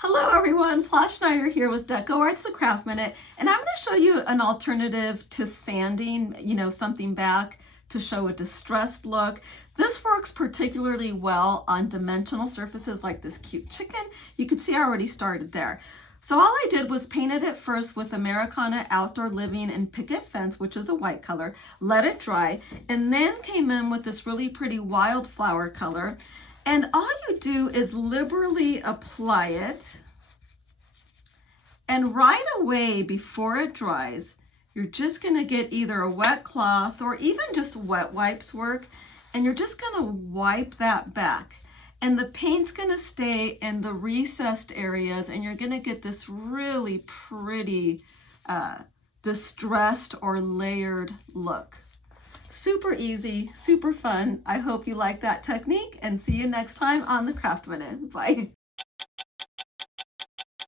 Hello everyone, Plosh Schneider here with DecoArt's The Craft Minute, and I'm going to show you an alternative to sanding, something back to show a distressed look. This works particularly well on dimensional surfaces like this cute chicken. You can see I already started there. So all I did was painted it first with Americana Outdoor Living and Picket Fence, which is a white color, let it dry, and then came in with this really pretty wildflower color. And all you do is liberally apply it, and right away before it dries, you're just gonna get either a wet cloth or even just wet wipes work, and you're just gonna wipe that back. And the paint's gonna stay in the recessed areas, and you're gonna get this really pretty distressed or layered look. Super easy, super fun. I hope you like that technique, and see you next time on The Craft Minute. Bye.